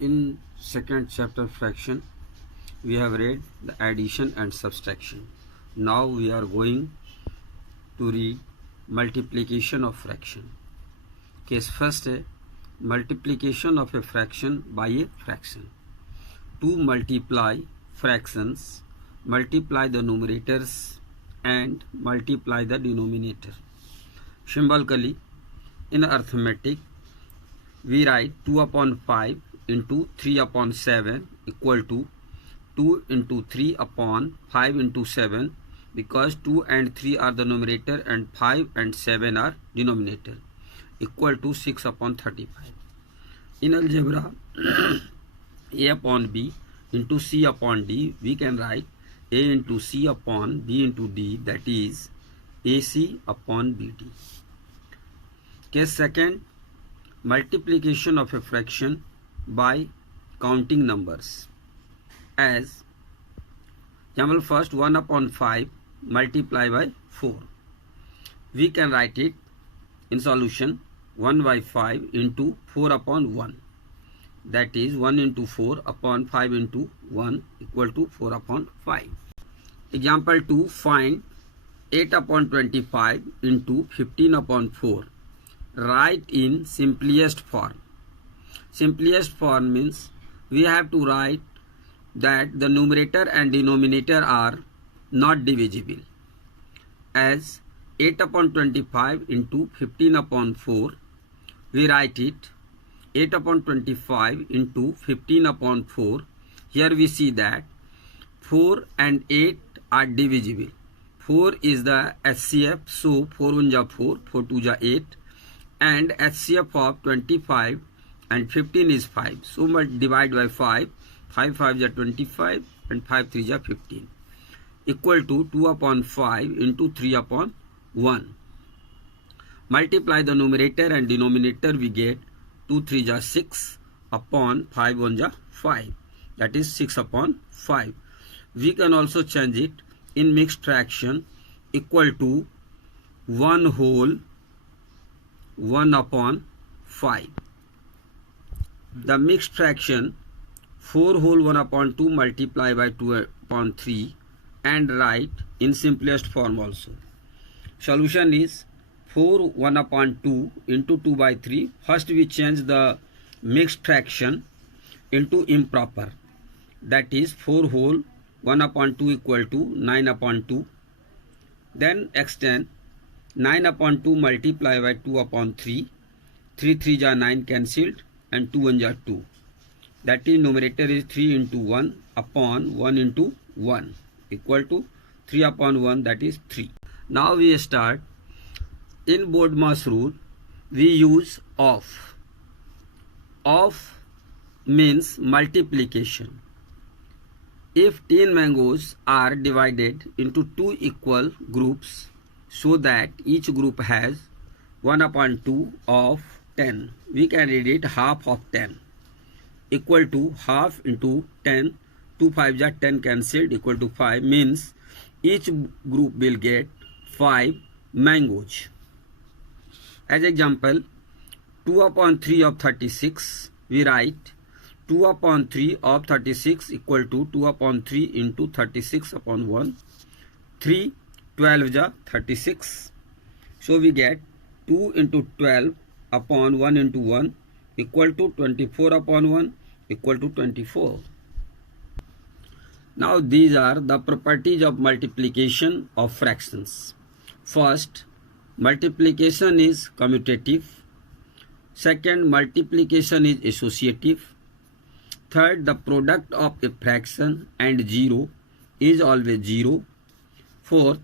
In second chapter fraction, we have read the addition and subtraction. Now we are going to read multiplication of fraction. Case first है multiplication of a fraction by a fraction. To multiply fractions, multiply the numerators and multiply the denominator. Symbolically, in arithmetic, we write 2 upon 5 into 3 upon 7 equal to 2 into 3 upon 5 into 7, because 2 and 3 are the numerator and 5 and 7 are denominator, equal to 6 upon 35. In algebra, a upon b into c upon d, we can write a into c upon b into d, that is ac upon bd. Case second, multiplication of a fraction by counting numbers. As example, first 1 upon 5 multiply by 4. We can write it in solution 1 by 5 into 4 upon 1. That is 1 into 4 upon 5 into 1 equal to 4 upon 5. Example 2, find 8 upon 25 into 15 upon 4. Write in simplest form. Simplest form means we have to write that the numerator and denominator are not divisible. As 8 upon 25 into 15 upon 4, we write it 8 upon 25 into 15 upon 4. Here we see that 4 and 8 are divisible. 4 is the HCF, so 4 1 ja 4, 4 2 ja 8, and HCF of 25 and 15 is 5. So much divide by 5, 5 5 ja 25 and 5 3 ja 15, equal to 2 upon 5 into 3 upon 1. Multiply the numerator and denominator, we get 2 3 ja 6 upon 5 1 ja 5, that is 6 upon 5. We can also change it in mixed fraction, equal to 1 whole 1 upon 5. The mixed fraction 4 whole 1 upon 2 multiply by 2 upon 3 and write in simplest form also. Solution is 4 1 upon 2 into 2 by 3. First we change the mixed fraction into improper, that is 4 whole 1 upon 2 equal to 9 upon 2. Then extend 9 upon 2 multiply by 2 upon 3. 3 3 ja 9 cancelled and 2 1 ja 2. That is numerator is 3 into 1 upon 1 into 1 equal to 3 upon 1, that is 3. Now we start. In BODMAS rule, we use of. Of means multiplication. If 10 mangoes are divided into 2 equal groups, so that each group has 1 upon 2 of 10, we can read it half of 10, equal to half into 10, 2 5 ja 10 cancelled, equal to 5, means each group will get 5 mangoes. As example, 2 upon 3 of 36, we write 2 upon 3 of 36 equal to 2 upon 3 into 36 upon 1, 3 12 ja 36. So we get 2 into 12 upon 1 into 1 equal to 24 upon 1 equal to 24. Now these are the properties of multiplication of fractions. First, multiplication is commutative. Second, multiplication is associative. Third, the product of a fraction and 0 is always 0. Fourth,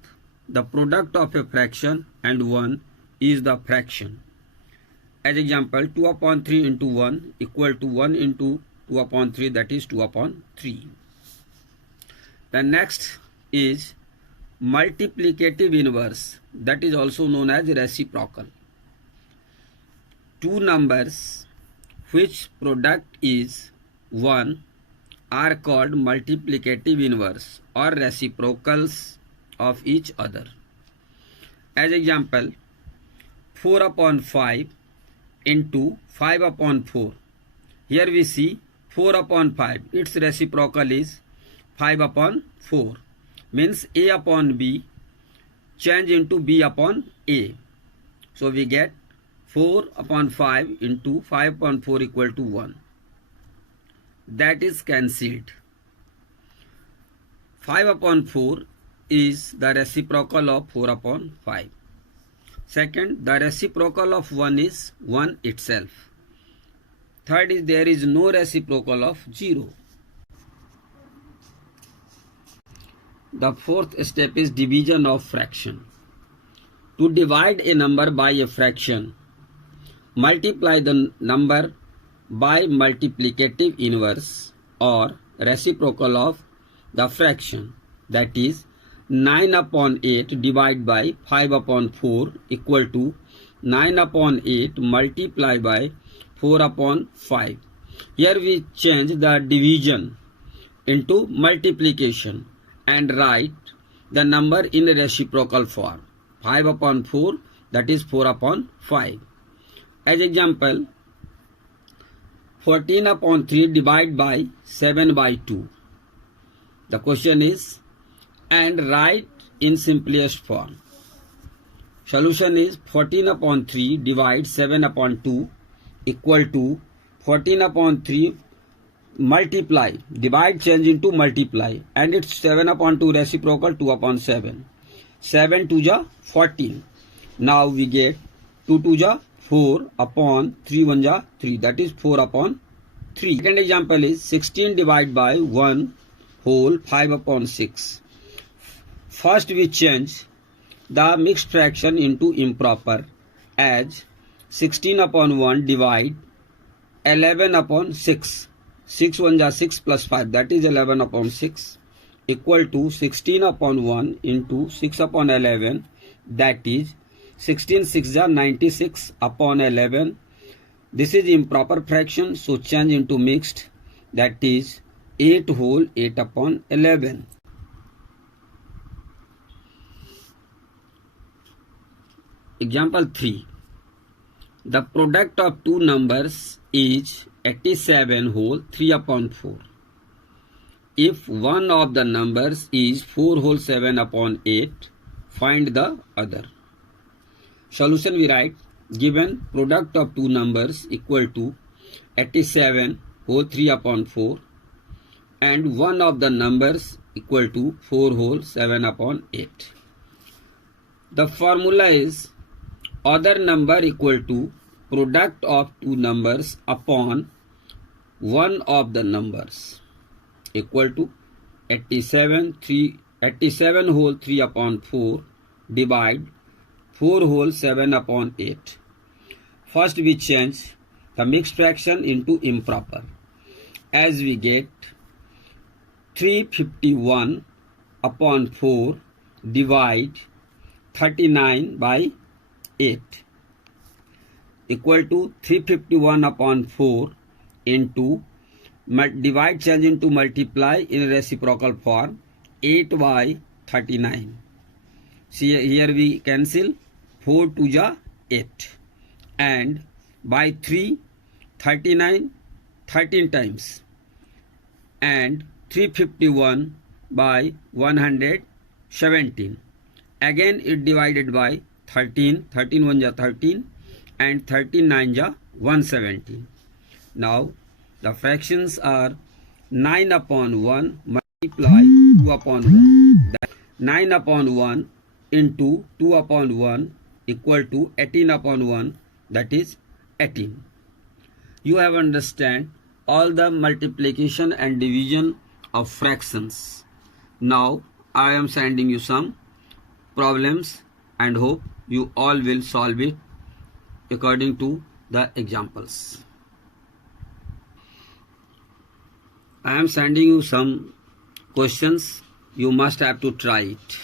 the product of a fraction and 1 is the fraction. As example, 2 upon 3 into 1 equal to 1 into 2 upon 3, that is 2 upon 3. The next is multiplicative inverse, that is also known as reciprocal. Two numbers which product is 1 are called multiplicative inverse or reciprocals of each other. As example, 4 upon 5 into 5 upon 4. Here we see 4 upon 5. Its reciprocal is 5 upon 4. Means A upon B change into B upon A. So we get 4 upon 5 into 5 upon 4 equal to 1. That is cancelled. 5 upon 4 is the reciprocal of 4 upon 5. Second, the reciprocal of 1 is 1 itself. Third is there is no reciprocal of 0. The fourth step is division of fraction. To divide a number by a fraction, multiply the number by multiplicative inverse or reciprocal of the fraction, that is 9 upon 8 divided by 5 upon 4 equal to 9 upon 8 multiplied by 4 upon 5. Here we change the division into multiplication and write the number in reciprocal form. 5 upon 4, that is 4 upon 5. As example, 14 upon 3 divided by 7 by 2. The question is, and write in simplest form. Solution is 14 upon 3 divide 7 upon 2 equal to 14 upon 3 multiply, divide change into multiply, and it's 7 upon 2 reciprocal 2 upon 7. 7 2 ja 14. Now we get 2 2 ja 4 upon 3 1 ja 3, that is 4 upon 3. Second example is 16 divided by 1 whole 5 upon 6. First we change the mixed fraction into improper as 16 upon 1 divide 11 upon 6. 6 1 ja 6 plus 5, that is 11 upon 6 equal to 16 upon 1 into 6 upon 11, that is 16 6 ja 96 upon 11. This is improper fraction, so change into mixed, that is 8 whole 8 upon 11. Example 3. The product of two numbers is 87 whole 3 upon 4. If one of the numbers is 4 whole 7 upon 8, find the other. Solution we write, given product of two numbers equal to 87 whole 3 upon 4 and one of the numbers equal to 4 whole 7 upon 8. The formula is other number equal to product of two numbers upon one of the numbers equal to 87 whole 3 upon 4 divide 4 whole 7 upon 8. First we change the mixed fraction into improper as we get 351 upon 4 divide 39 by 8 equal to 351 upon 4 into divide change into multiply in reciprocal form 8 by 39. See here we cancel 4 2 ja 8 and by 3 39 13 times and 351 by 117. Again it divided by 13 1 ja 13 and 13 9 ja 117. Now the fractions are 9 upon 1 multiply 2 upon 1. That 9 upon 1 into 2 upon 1 equal to 18 upon 1, that is 18. You have understand all the multiplication and division of fractions. Now I am sending you some problems and hope you all will solve it according to the examples. I am sending you some questions. You must have to try it.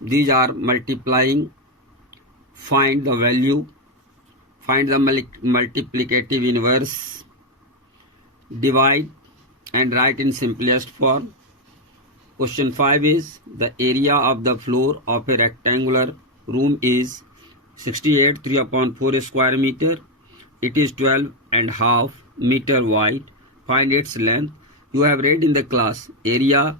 These are multiplying, find the value, find the multiplicative inverse, divide and write in simplest form. Question 5 is the area of the floor of a rectangular room is 68 3 upon 4 square meter. It is 12 and half meter wide. Find its length. You have read in the class area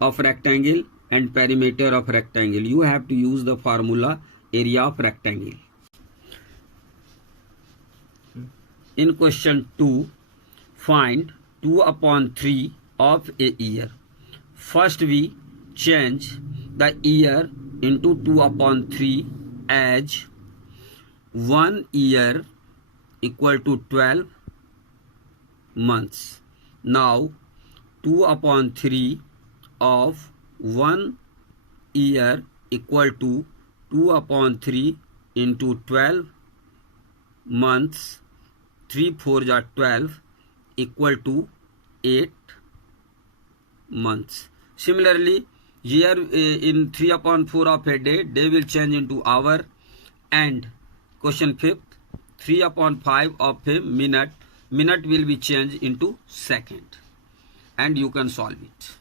of rectangle and perimeter of rectangle. You have to use the formula area of rectangle. In question 2, find 2/3 of a year. First we change the year into 2/3 as 1 year equal to 12 months. Now 2/3 of 1 year equal to 2/3 into 12 months. 3 4 are 12 equal to 8 months. Similarly, here in 3/4 of a day, day will change into hour, and question 5th, 3/5 of a minute, minute will be changed into second, and you can solve it.